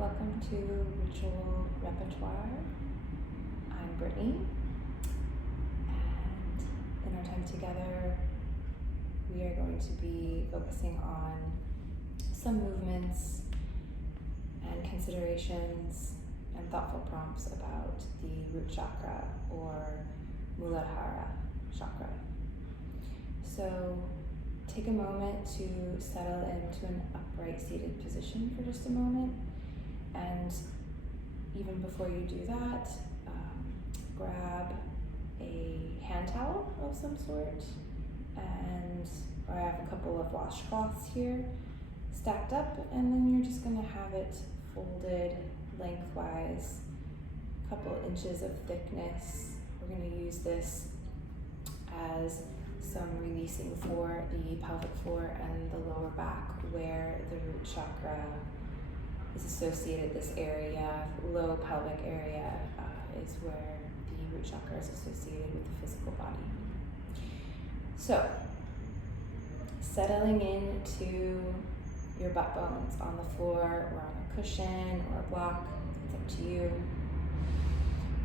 Welcome to Ritual Repertoire. I'm Brittany, and in our time together, we are going to be focusing on some movements and considerations and thoughtful prompts about the root chakra or muladhara chakra. So take a moment to settle into an upright seated position for just a moment. And even before you do that, grab a hand towel of some sort, and I have a couple of washcloths here stacked up, and then you're just going to have it folded lengthwise, a couple inches of thickness. We're going to use this as some releasing for the pelvic floor and the lower back where the root chakra is associated. This area, low pelvic area, is where the root chakra is associated with the physical body. So, settling into your butt bones on the floor or on a cushion or a block, it's up to you.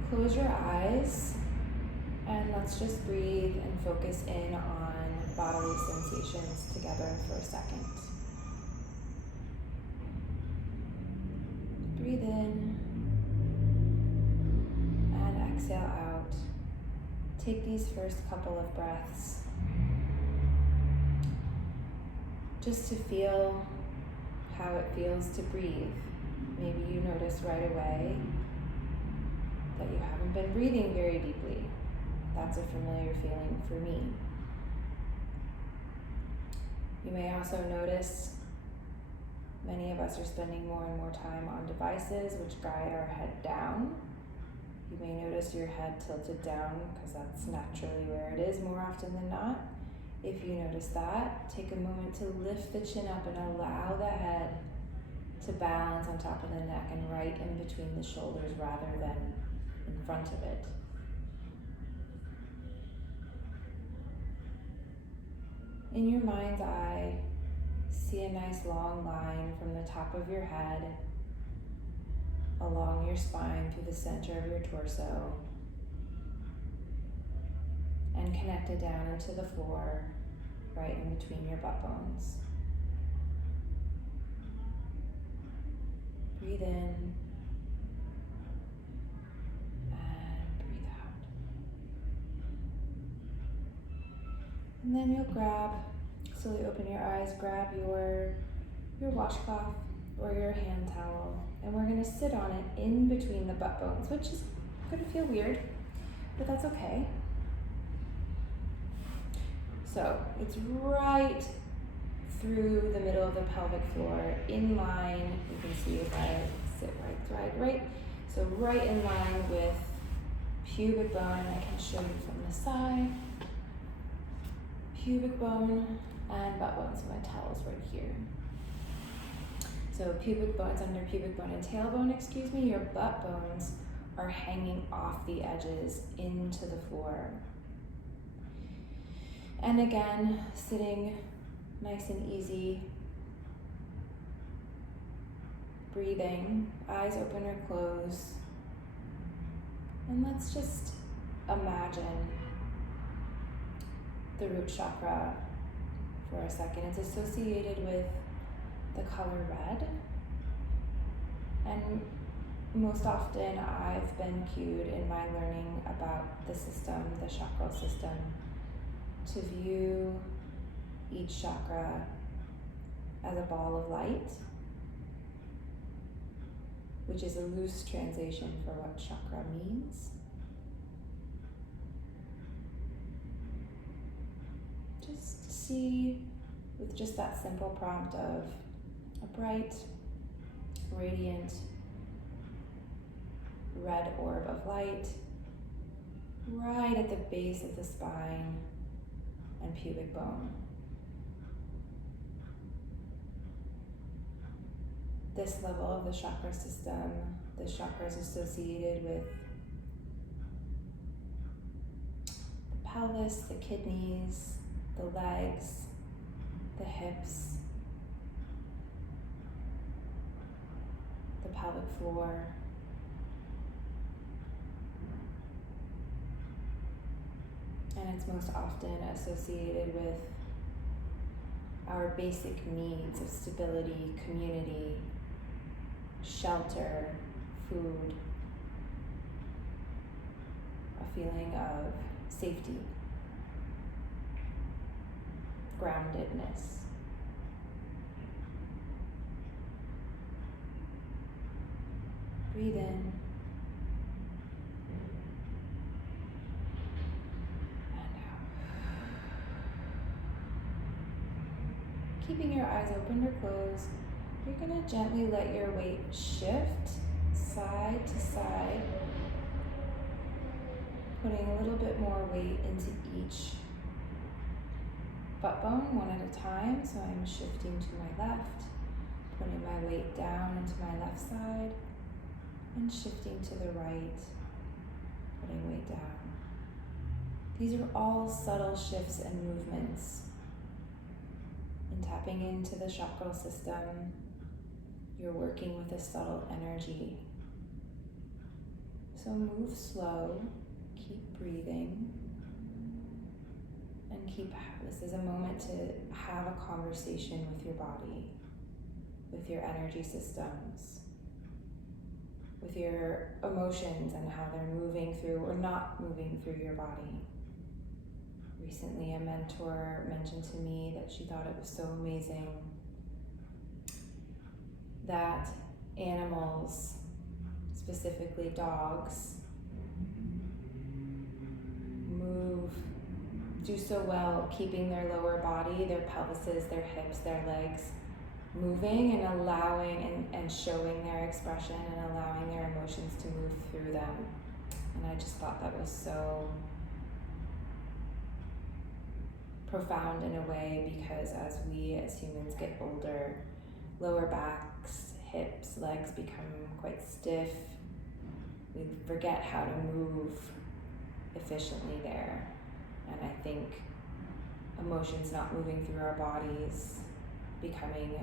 Close your eyes and let's just breathe and focus in on bodily sensations together for a second. Breathe in and exhale out. Take these first couple of breaths just to feel how it feels to breathe. Maybe you notice right away that you haven't been breathing very deeply. That's a familiar feeling for me. You may also notice many of us are spending more and more time on devices which guide our head down. You may notice your head tilted down because that's naturally where it is more often than not. If you notice that, take a moment to lift the chin up and allow the head to balance on top of the neck and right in between the shoulders rather than in front of it. In your mind's eye, see a nice long line from the top of your head along your spine through the center of your torso and connect it down into the floor right in between your butt bones. Breathe in and breathe out. And then you'll slowly open your eyes, grab your washcloth or your hand towel, and we're going to sit on it in between the butt bones, which is going to feel weird, but that's okay. So it's right through the middle of the pelvic floor, in line. You can see if I sit right. So right in line with pubic bone. I can show you from the side. Pubic bone and butt bones. So my towel's right here. So pubic bones under pubic bone and tailbone, your butt bones are hanging off the edges into the floor. And again, sitting nice and easy, breathing, eyes open or close. And let's just imagine the root chakra for a second. It's associated with the color red. And most often I've been cued in my learning about the system, the chakra system, to view each chakra as a ball of light, which is a loose translation for what chakra means. Just see, with just that simple prompt of a bright, radiant, red orb of light right at the base of the spine and pubic bone. This level of the chakra system, the chakra is associated with the pelvis, the kidneys, the legs, the hips, the pelvic floor. And it's most often associated with our basic needs of stability, community, shelter, food, a feeling of safety, groundedness. Breathe in. Keeping your eyes open or closed, you're going to gently let your weight shift side to side, putting a little bit more weight into each butt bone one at a time. So I'm shifting to my left, putting my weight down into my left side, and shifting to the right, putting weight down. These are all subtle shifts and movements. And tapping into the chakra system, you're working with a subtle energy. So move slow, keep breathing, and this is a moment to have a conversation with your body, with your energy systems, with your emotions and how they're moving through or not moving through your body. Recently, a mentor mentioned to me that she thought it was so amazing that animals, specifically dogs, do so well keeping their lower body, their pelvises, their hips, their legs moving and allowing and showing their expression and allowing their emotions to move through them. And I just thought that was so profound in a way, because as we as humans get older, lower backs, hips, legs become quite stiff. We forget how to move efficiently there. And I think emotions not moving through our bodies, becoming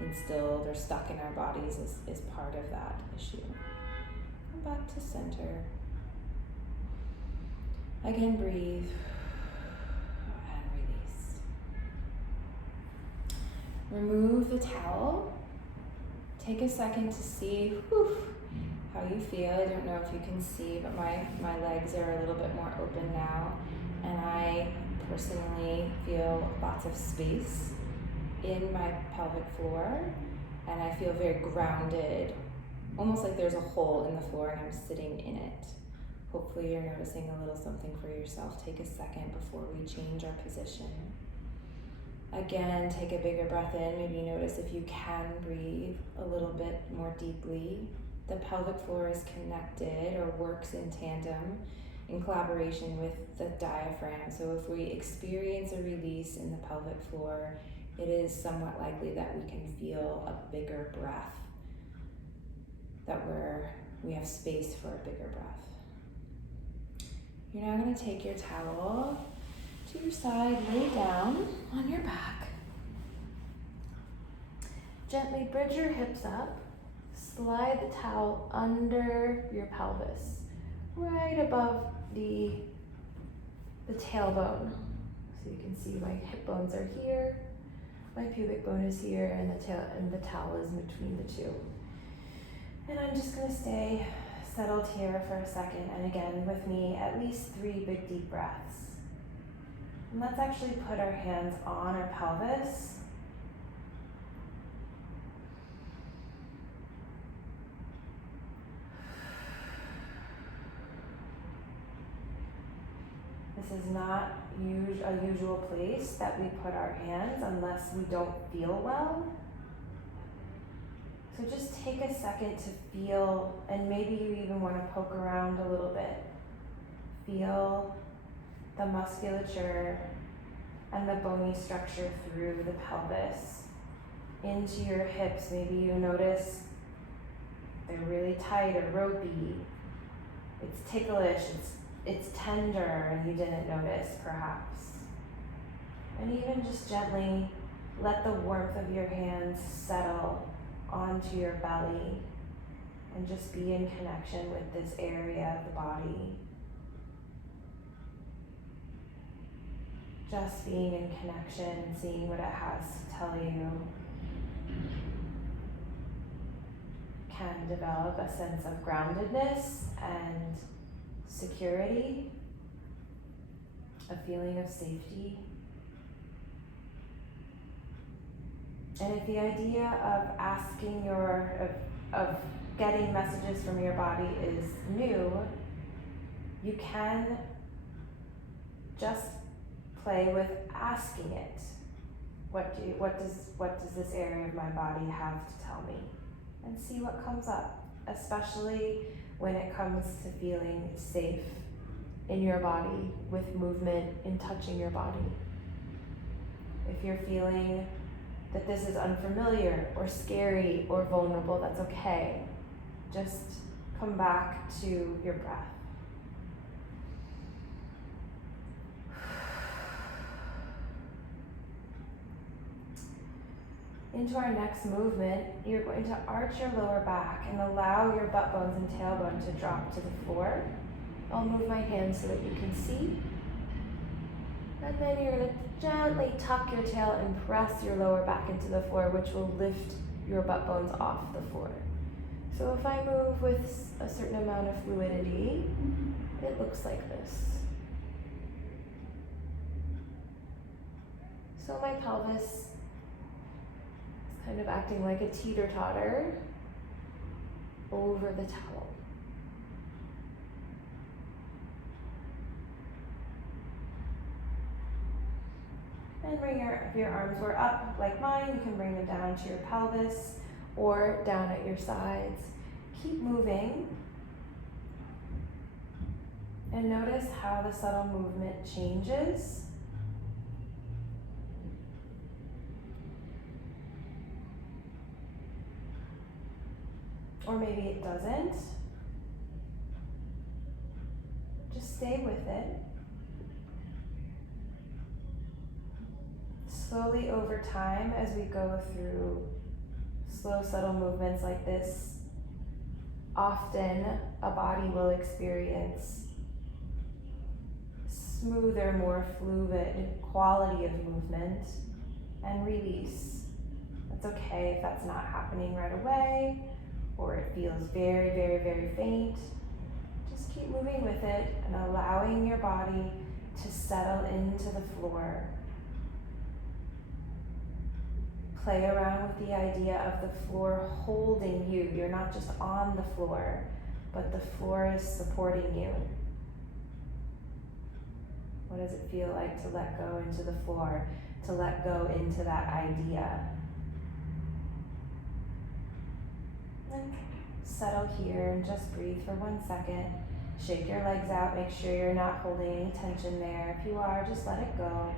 instilled or stuck in our bodies is part of that issue. Come back to center. Again, breathe and release. Remove the towel. Take a second to see how you feel. I don't know if you can see, but my legs are a little bit more open now, and I personally feel lots of space in my pelvic floor, and I feel very grounded, almost like there's a hole in the floor and I'm sitting in it. Hopefully you're noticing a little something for yourself. Take a second before we change our position. Again, take a bigger breath in. Maybe notice if you can breathe a little bit more deeply. The pelvic floor is connected or works in tandem, in collaboration with the diaphragm. So if we experience a release in the pelvic floor, it is somewhat likely that we can feel a bigger breath, that we have space for a bigger breath. You're now going to take your towel to your side, lay down on your back. Gently bridge your hips up, slide the towel under your pelvis, right above the tailbone. So you can see my hip bones are here, my pubic bone is here, and the towel is between the two. And I'm just going to stay settled here for a second, and again with me, at least 3 big deep breaths. And let's actually put our hands on our pelvis. This is not a usual place that we put our hands unless we don't feel well. So just take a second to feel, and maybe you even want to poke around a little bit. Feel the musculature and the bony structure through the pelvis into your hips. Maybe you notice they're really tight or ropey. It's ticklish, it's tender, and you didn't notice perhaps. And even just gently let the warmth of your hands settle onto your belly and just be in connection with this area of the body. Just being in connection and seeing what it has to tell you can develop a sense of groundedness and security, a feeling of safety. And if the idea of asking of getting messages from your body is new, you can just play with asking it. What does this area of my body have to tell me? And see what comes up, especially when it comes to feeling safe in your body, with movement, in touching your body. If you're feeling that this is unfamiliar or scary or vulnerable, that's okay. Just come back to your breath. Into our next movement, you're going to arch your lower back and allow your butt bones and tailbone to drop to the floor. I'll move my hands so that you can see. And then you're going to gently tuck your tail and press your lower back into the floor, which will lift your butt bones off the floor. So if I move with a certain amount of fluidity, it looks like this. So my pelvis is kind of acting like a teeter-totter over the towel. And if your arms were up like mine, you can bring them down to your pelvis or down at your sides. Keep moving. And notice how the subtle movement changes. Or maybe it doesn't. Just stay with it. Slowly over time, as we go through slow, subtle movements like this, often a body will experience smoother, more fluid quality of movement and release. That's okay if that's not happening right away, or it feels very, very, very faint. Just keep moving with it and allowing your body to settle into the floor. Play around with the idea of the floor holding you. You're not just on the floor, but the floor is supporting you. What does it feel like to let go into the floor, to let go into that idea? And settle here and just breathe for 1 second. Shake your legs out, make sure you're not holding any tension there. If you are, just let it go.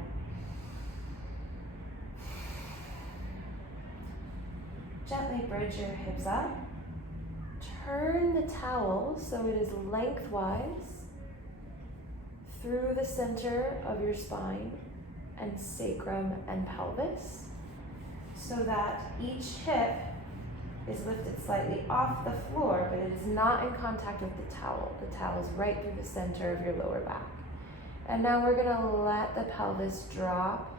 Gently bridge your hips up. Turn the towel so it is lengthwise through the center of your spine and sacrum and pelvis, so that each hip is lifted slightly off the floor, but it is not in contact with the towel. The towel is right through the center of your lower back. And now we're gonna let the pelvis drop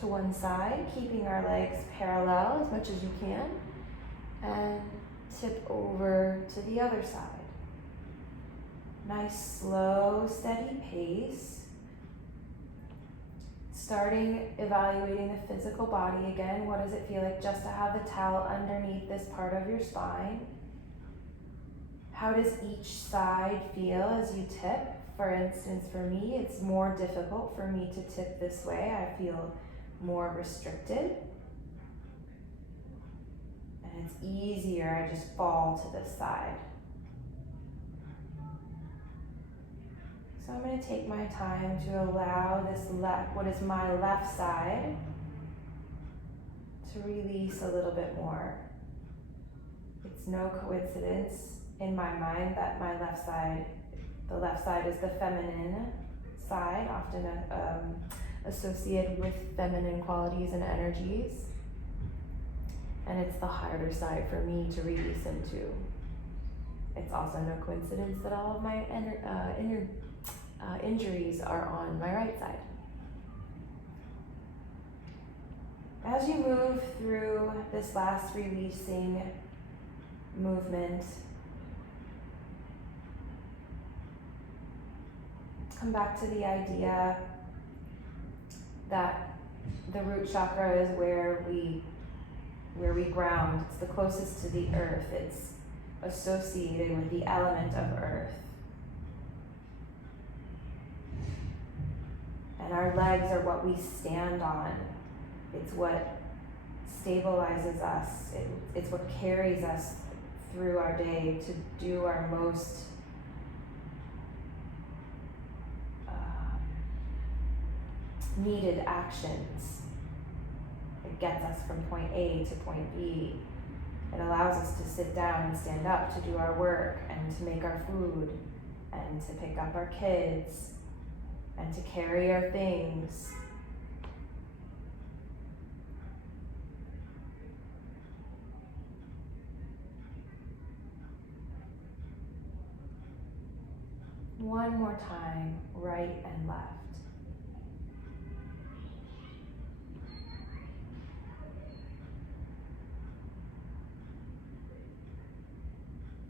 to one side, keeping our legs parallel as much as you can, and tip over to the other side. Nice, slow, steady pace. Starting evaluating the physical body again. What does it feel like just to have the towel underneath this part of your spine? How does each side feel as you tip? For instance, for me, it's more difficult for me to tip this way. I feel more restricted. And it's easier, I just fall to this side. So I'm going to take my time to allow this what is my left side, to release a little bit more. It's no coincidence in my mind that the left side is the feminine side, often associated with feminine qualities and energies. And it's the harder side for me to release into. It's also no coincidence that all of my injuries are on my right side. As you move through this last releasing movement, come back to the idea that the root chakra is where we ground. It's the closest to the earth. It's associated with the element of earth. And our legs are what we stand on. It's what stabilizes us. It's what carries us through our day to do our most needed actions. It gets us from point A to point B. It allows us to sit down and stand up to do our work and to make our food and to pick up our kids and to carry our things. One more time, right and left.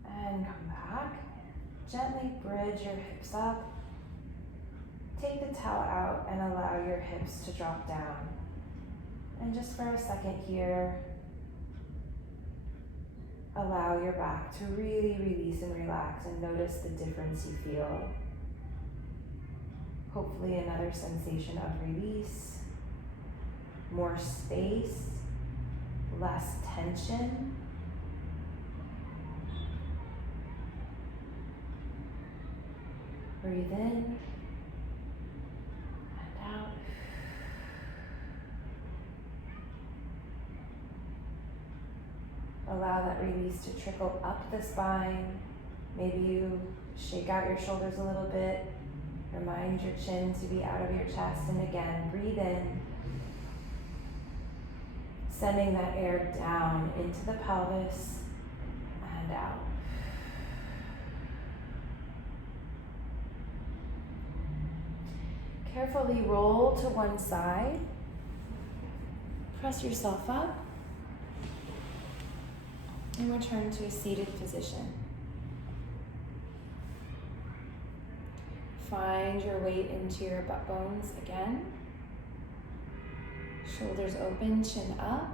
And come back. Gently bridge your hips up. Take the towel out and allow your hips to drop down. And just for a second here, allow your back to really release and relax and notice the difference you feel. Hopefully another sensation of release, more space, less tension. Breathe in and out. Allow that release to trickle up the spine. Maybe you shake out your shoulders a little bit. Remind your chin to be out of your chest. And again, breathe in. Sending that air down into the pelvis and out. Carefully roll to one side. Press yourself up. And return to a seated position. Find your weight into your butt bones again. Shoulders open, chin up.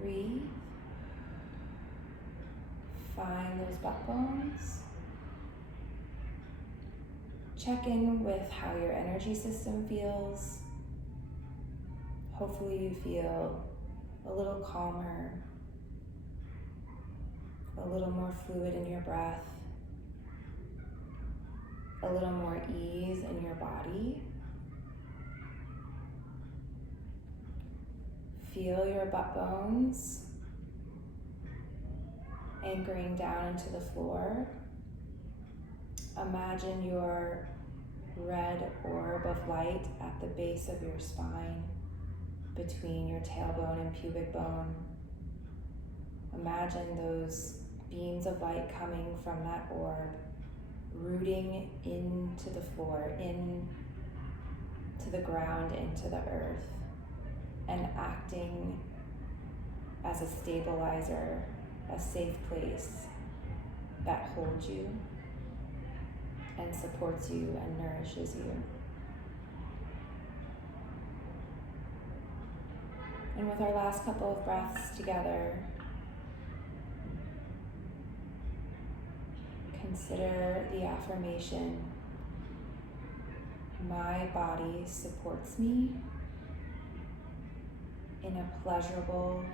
Breathe. Find those butt bones. Check in with how your energy system feels. Hopefully you feel a little calmer, a little more fluid in your breath, a little more ease in your body. Feel your butt bones anchoring down into the floor. Imagine your red orb of light at the base of your spine, between your tailbone and pubic bone. Imagine those beams of light coming from that orb, rooting into the floor, into the ground, into the earth, and acting as a stabilizer, a safe place that holds you and supports you and nourishes you. And with our last couple of breaths together, consider the affirmation, my body supports me in a pleasurable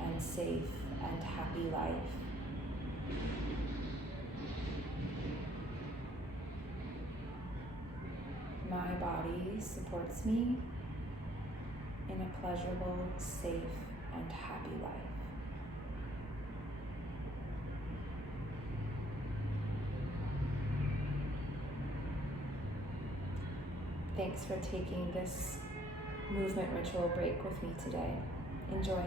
and safe and happy life. My body supports me in a pleasurable, safe, and happy life. Thanks for taking this movement ritual break with me today. Enjoy.